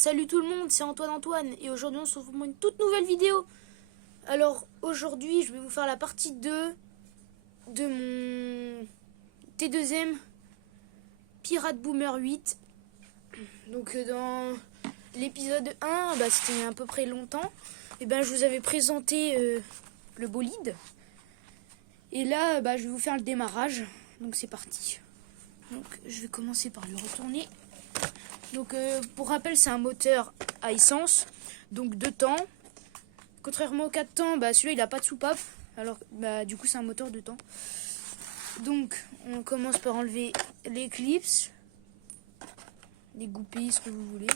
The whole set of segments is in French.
Salut tout le monde, c'est Antoine et aujourd'hui on se retrouve pour une toute nouvelle vidéo. Alors aujourd'hui je vais vous faire la partie 2 de mon T2M Pirate Boomer 8. Donc dans l'épisode 1, c'était il y a à peu près longtemps, et je vous avais présenté le bolide. Et là je vais vous faire le démarrage, donc c'est parti. Donc je vais commencer par le retourner. Donc pour rappel, c'est un moteur à essence, donc 2 temps. Contrairement au 4 temps, celui-là il n'a pas de soupape, alors du coup c'est un moteur 2 temps. Donc on commence par enlever les clips, les goupilles, ce que vous voulez.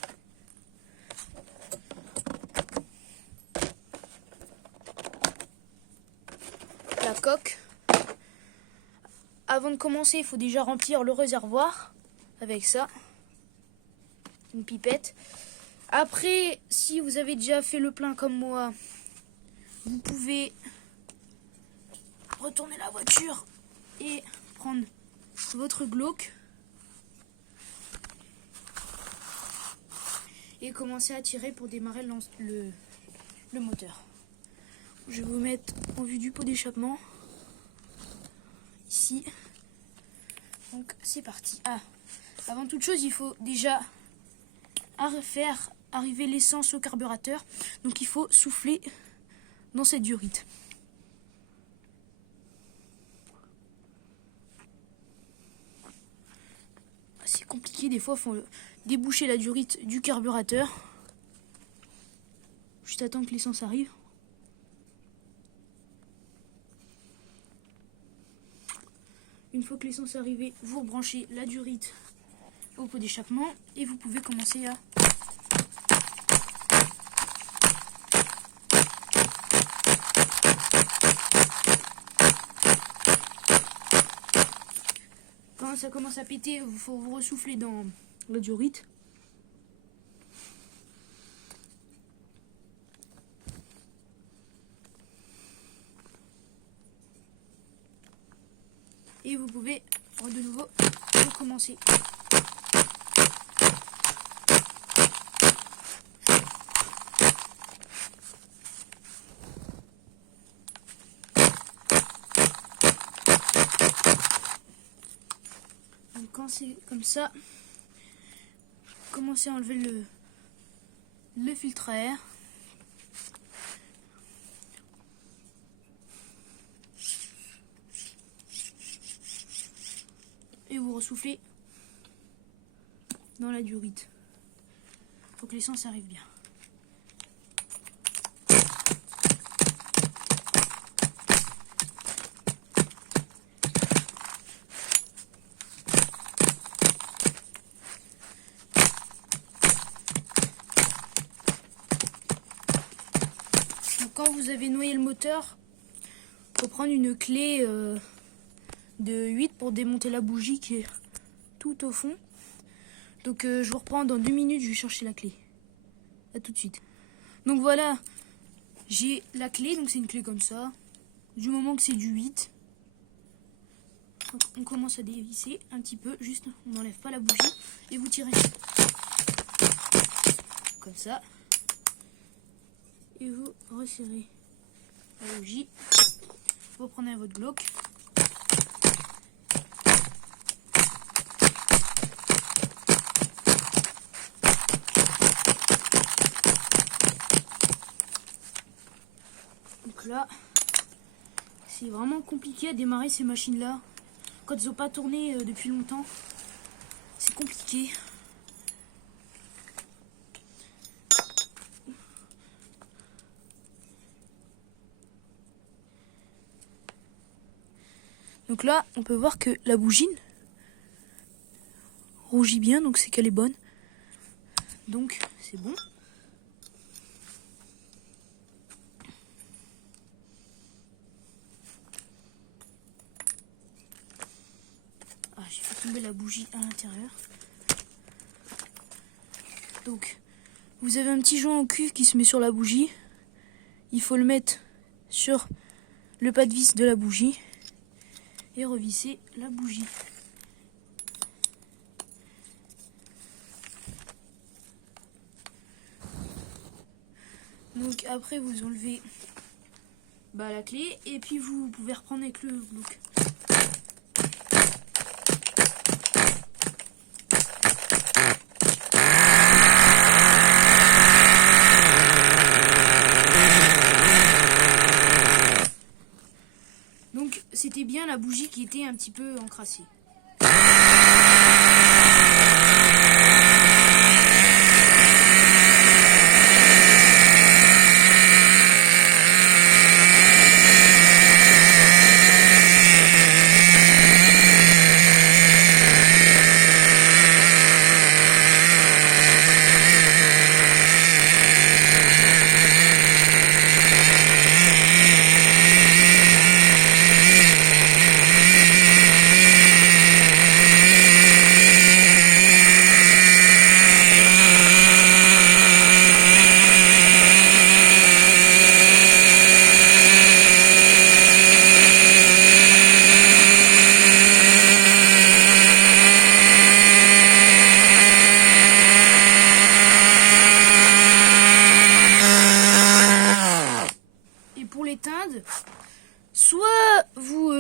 La coque. Avant de commencer, il faut déjà remplir le réservoir avec ça. Une pipette. Après, si vous avez déjà fait le plein comme moi, vous pouvez retourner la voiture et prendre votre Glock et commencer à tirer pour démarrer le moteur. Je vais vous mettre en vue du pot d'échappement ici. Donc c'est parti. Avant toute chose, il faut déjà faire arriver l'essence au carburateur. Donc il faut souffler dans cette durite. C'est compliqué, des fois il faut déboucher la durite du carburateur. Juste attendre que l'essence arrive. Une fois que l'essence est arrivée, vous rebranchez la durite au pot d'échappement et vous pouvez commencer à quand ça commence à péter, il faut vous ressouffler dans la durite. Et vous pouvez de nouveau recommencer. Donc quand c'est comme ça, commencez à enlever le filtre à air. Et vous ressoufflez dans la durite. Il faut que l'essence arrive bien. Donc quand vous avez noyé le moteur, il faut prendre une clé de 8 pour démonter la bougie qui est tout au fond. Donc je vous reprends dans 2 minutes, je vais chercher la clé. A tout de suite. Donc voilà, j'ai la clé, donc c'est une clé comme ça. Du moment que c'est du 8, donc on commence à dévisser un petit peu, juste on n'enlève pas la bougie et vous tirez comme ça. Et vous resserrez la bougie. Vous prenez votre Glock. Donc là, c'est vraiment compliqué à démarrer ces machines-là. Quand ils n'ont pas tourné depuis longtemps, c'est compliqué. Donc là, on peut voir que la bougie rougit bien, donc c'est qu'elle est bonne. Donc c'est bon. J'ai fait tomber la bougie à l'intérieur. Donc vous avez un petit joint en cuivre qui se met sur la bougie. Il faut le mettre sur le pas de vis de la bougie et revisser la bougie. Donc après vous enlevez la clé et puis vous pouvez reprendre avec le bloc. Donc c'était bien la bougie qui était un petit peu encrassée. Pour l'éteindre, soit vous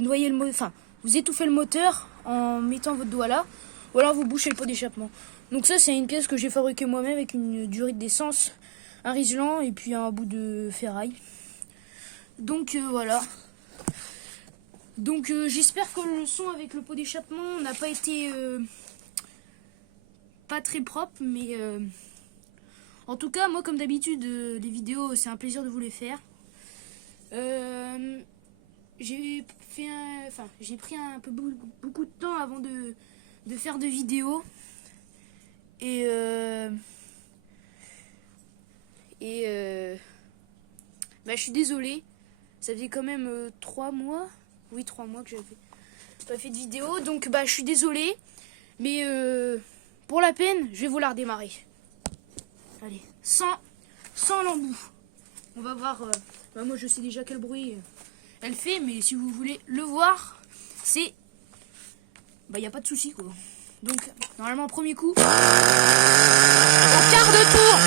noyez le moteur, vous étouffez le moteur en mettant votre doigt là, ou alors vous bouchez le pot d'échappement. Donc ça c'est une pièce que j'ai fabriquée moi-même avec une durite d'essence, un riselant et puis un bout de ferraille. Donc voilà. Donc j'espère que le son avec le pot d'échappement n'a pas été pas très propre, mais en tout cas, moi, comme d'habitude, les vidéos, c'est un plaisir de vous les faire. J'ai pris un peu beaucoup de temps avant de faire de vidéos. Et je suis désolée. Ça faisait quand même 3 mois. Oui, 3 mois que j'avais pas fait de vidéo. Donc, je suis désolée. Mais pour la peine, je vais vous la redémarrer. Allez, sans l'embout. On va voir. Moi, je sais déjà quel bruit elle fait, mais si vous voulez le voir, c'est. Y a pas de souci quoi. Donc, normalement, premier coup. Au quart de tour.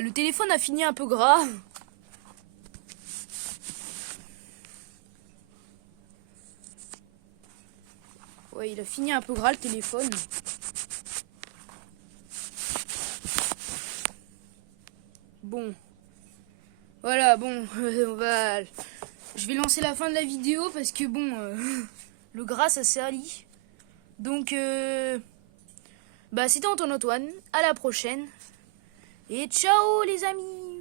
Le téléphone a fini un peu gras. Ouais, il a fini un peu gras le téléphone. Bon. Voilà, bon, je vais lancer la fin de la vidéo parce que le gras ça s'est ali. Donc c'était Antoine. À la prochaine. Et ciao les amis!